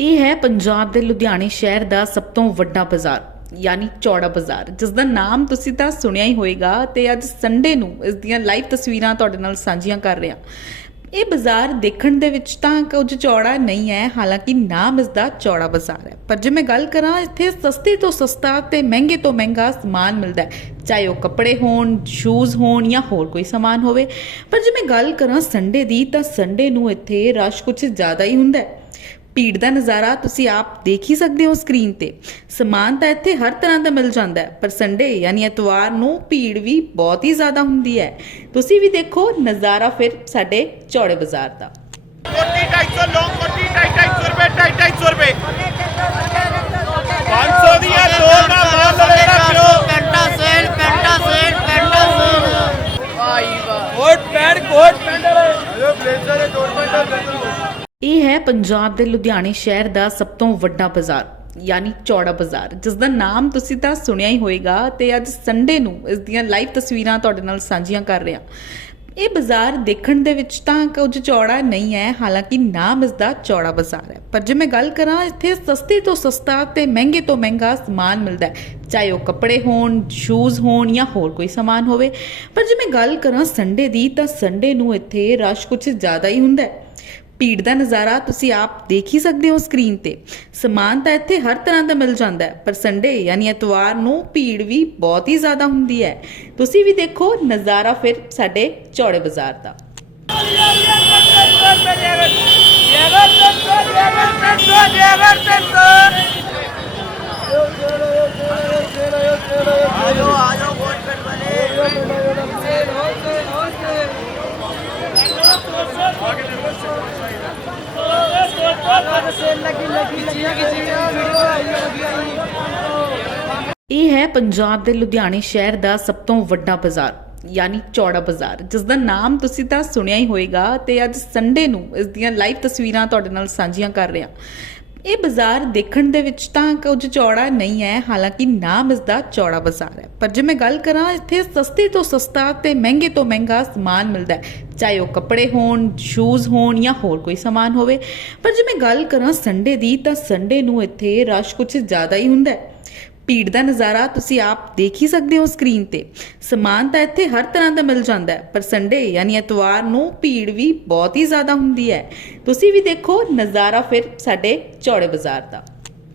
ਇਹ ਹੈ ਪੰਜਾਬ ਦੇ ਲੁਧਿਆਣੇ ਸ਼ਹਿਰ ਦਾ ਸਭ ਤੋਂ ਵੱਡਾ ਬਾਜ਼ਾਰ, ਯਾਨੀ ਚੌੜਾ ਬਾਜ਼ਾਰ ਜਿਸ ਦਾ ਨਾਮ ਤੁਸੀਂ ਤਾਂ ਸੁਣਿਆ ਹੀ ਹੋਵੇਗਾ ਤੇ ਅੱਜ ਸੰਡੇ ਨੂੰ ਇਸ ਦੀਆਂ ਲਾਈਵ ਤਸਵੀਰਾਂ ਤੁਹਾਡੇ ਨਾਲ ਸਾਂਝੀਆਂ ਕਰ ਰਿਹਾ। ਇਹ ਬਾਜ਼ਾਰ ਦੇਖਣ ਦੇ ਵਿੱਚ ਤਾਂ ਕੁਝ ਚੌੜਾ ਨਹੀਂ ਹੈ, ਹਾਲਾਂਕਿ ਨਾਮ ਇਸ ਦਾ ਚੌੜਾ ਬਾਜ਼ਾਰ ਹੈ। ਪਰ ਜੇ ਮੈਂ ਗੱਲ ਕਰਾਂ, ਇੱਥੇ ਸਸਤੇ ਤੋਂ ਸਸਤਾ ਤੇ ਮਹਿੰਗੇ ਤੋਂ ਮਹਿੰਗਾ ਸਮਾਨ ਮਿਲਦਾ ਹੈ, ਚਾਹੇ ਉਹ ਕੱਪੜੇ ਹੋਣ ਸ਼ੂਜ਼ ਹੋਣ ਜਾਂ ਹੋਰ ਕੋਈ ਸਮਾਨ ਹੋਵੇ। ਪਰ ਜੇ ਮੈਂ ਗੱਲ ਕਰਾਂ ਸੰਡੇ ਦੀ, ਤਾਂ ਸੰਡੇ ਨੂੰ ਇੱਥੇ ਰਸ਼ ਕੁਝ ਜ਼ਿਆਦਾ ਹੀ ਹੁੰਦਾ ਹੈ। ਭੀੜ ਦਾ ਨਜ਼ਾਰਾ ਤੁਸੀਂ ਆਪ ਦੇਖ ਹੀ ਸਕਦੇ ਹੋ ਸਕਰੀਨ ਤੇ। ਸਮਾਨ ਤਾਂ ਇੱਥੇ ਹਰ ਤਰ੍ਹਾਂ ਦਾ ਮਿਲ ਜਾਂਦਾ ਹੈ ਪਰ ਸੰਡੇ ਯਾਨੀ ਐਤਵਾਰ ਨੂੰ ਭੀੜ ਵੀ ਬਹੁਤ ਹੀ ਜ਼ਿਆਦਾ ਹੁੰਦੀ ਹੈ। ਤੁਸੀਂ ਵੀ ਦੇਖੋ ਨਜ਼ਾਰਾ ਫਿਰ ਸਾਡੇ ਚੌੜੇ ਬਾਜ਼ਾਰ ਦਾ। Coat pant coat pant blazer ਹੈ ਕੋਟ ਪੈਂਟ ਇਹ ਹੈ ਪੰਜਾਬ ਦੇ ਲੁਧਿਆਣੇ ਸ਼ਹਿਰ ਦਾ ਸਭ ਤੋਂ ਵੱਡਾ ਬਾਜ਼ਾਰ, ਯਾਨੀ ਚੌੜਾ ਬਾਜ਼ਾਰ ਜਿਸ ਦਾ ਨਾਮ ਤੁਸੀਂ ਤਾਂ ਸੁਣਿਆ ਹੀ ਹੋਵੇਗਾ ਤੇ ਅੱਜ ਸੰਡੇ ਨੂੰ ਇਸ ਦੀਆਂ ਲਾਈਵ ਤਸਵੀਰਾਂ ਤੁਹਾਡੇ ਨਾਲ ਸਾਂਝੀਆਂ ਕਰ ਰਿਹਾ। ਇਹ ਬਾਜ਼ਾਰ ਦੇਖਣ ਦੇ ਵਿੱਚ ਤਾਂ ਕੁਝ ਚੌੜਾ ਨਹੀਂ ਹੈ, ਹਾਲਾਂਕਿ ਨਾਮ ਇਸ ਦਾ ਚੌੜਾ ਬਾਜ਼ਾਰ ਹੈ। ਪਰ ਜੇ ਮੈਂ ਗੱਲ ਕਰਾਂ, ਇੱਥੇ ਸਸਤੇ ਤੋਂ ਸਸਤਾ ਤੇ ਮਹਿੰਗੇ ਤੋਂ ਮਹਿੰਗਾ ਸਮਾਨ ਮਿਲਦਾ ਹੈ, ਚਾਹੇ ਉਹ ਕੱਪੜੇ ਹੋਣ ਸ਼ੂਜ਼ ਹੋਣ ਜਾਂ ਹੋਰ ਕੋਈ ਸਮਾਨ ਹੋਵੇ। ਪਰ ਜੇ ਮੈਂ ਗੱਲ ਕਰਾਂ ਸੰਡੇ ਦੀ, ਤਾਂ ਸੰਡੇ ਨੂੰ ਇੱਥੇ ਰਸ਼ ਕੁਝ ਜ਼ਿਆਦਾ ਹੀ ਹੁੰਦਾ ਹੈ। ਭੀੜ ਦਾ ਨਜ਼ਾਰਾ ਤੁਸੀਂ ਆਪ ਦੇਖ ਹੀ ਸਕਦੇ ਹੋ ਸਕਰੀਨ ਤੇ। ਸਮਾਨ ਤਾਂ ਇੱਥੇ ਹਰ ਤਰ੍ਹਾਂ ਦਾ ਮਿਲ ਜਾਂਦਾ ਹੈ, ਪਰ ਸੰਡੇ ਯਾਨੀ ਐਤਵਾਰ ਨੂੰ ਭੀੜ ਵੀ ਬਹੁਤ ਹੀ ਜ਼ਿਆਦਾ ਹੁੰਦੀ ਹੈ। ਤੁਸੀਂ ਵੀ ਦੇਖੋ ਨਜ਼ਾਰਾ ਫਿਰ ਸਾਡੇ ਚੌੜੇ ਬਾਜ਼ਾਰ ਦਾ ਆਜੋ ਆਜੋ ਕੋਟ ਪੈਂਟ ਵਾਲੇ ਇਹ ਹੈ ਪੰਜਾਬ ਦੇ ਲੁਧਿਆਣੇ ਸ਼ਹਿਰ ਦਾ ਸਭ ਤੋਂ ਵੱਡਾ ਬਾਜ਼ਾਰ, ਯਾਨੀ ਚੌੜਾ ਬਾਜ਼ਾਰ ਜਿਸ ਦਾ ਨਾਮ ਤੁਸੀਂ ਤਾਂ ਸੁਣਿਆ ਹੀ ਹੋਵੇਗਾ ਤੇ ਅੱਜ ਸੰਡੇ ਨੂੰ ਇਸ ਦੀਆਂ ਲਾਈਵ ਤਸਵੀਰਾਂ ਤੁਹਾਡੇ ਨਾਲ ਸਾਂਝੀਆਂ ਕਰ ਰਿਹਾ ਇਹ ਬਾਜ਼ਾਰ ਦੇਖਣ ਦੇ ਵਿੱਚ ਤਾਂ ਕੁਝ ਚੌੜਾ ਨਹੀਂ ਹੈ, ਹਾਲਾਂਕਿ ਨਾਮ ਇਸ ਦਾ ਚੌੜਾ ਬਾਜ਼ਾਰ ਹੈ। ਪਰ ਜੇ ਮੈਂ ਗੱਲ ਕਰਾਂ, ਇੱਥੇ ਸਸਤੇ ਤੋਂ ਸਸਤਾ ਤੇ ਮਹਿੰਗੇ ਤੋਂ ਮਹਿੰਗਾ ਸਮਾਨ ਮਿਲਦਾ ਹੈ। ਚਾਹੇ ਉਹ ਕੱਪੜੇ ਹੋਣ ਸ਼ੂਜ਼ ਹੋਣ ਜਾਂ ਹੋਰ ਕੋਈ ਸਮਾਨ ਹੋਵੇ। ਪਰ ਜੇ ਮੈਂ ਗੱਲ ਕਰਾਂ ਸੰਡੇ ਦੀ, ਤਾਂ ਸੰਡੇ ਨੂੰ ਇੱਥੇ ਰਸ਼ ਕੁਝ ਜ਼ਿਆਦਾ ਹੀ ਹੁੰਦਾ ਹੈ। ਭੀੜ ਦਾ ਨਜ਼ਾਰਾ ਤੁਸੀਂ ਆਪ ਦੇਖ ਹੀ ਸਕਦੇ ਹੋ ਸਕਰੀਨ ਤੇ। ਸਮਾਨ ਤਾਂ ਇੱਥੇ ਹਰ ਤਰ੍ਹਾਂ ਦਾ ਮਿਲ ਜਾਂਦਾ ਹੈ, ਪਰ ਸੰਡੇ ਯਾਨੀ ਐਤਵਾਰ ਨੂੰ ਭੀੜ ਵੀ ਬਹੁਤ ਹੀ ਜ਼ਿਆਦਾ ਹੁੰਦੀ ਹੈ। ਤੁਸੀਂ ਵੀ ਦੇਖੋ ਨਜ਼ਾਰਾ ਫਿਰ ਸਾਡੇ ਚੌੜੇ ਬਾਜ਼ਾਰ ਦਾ।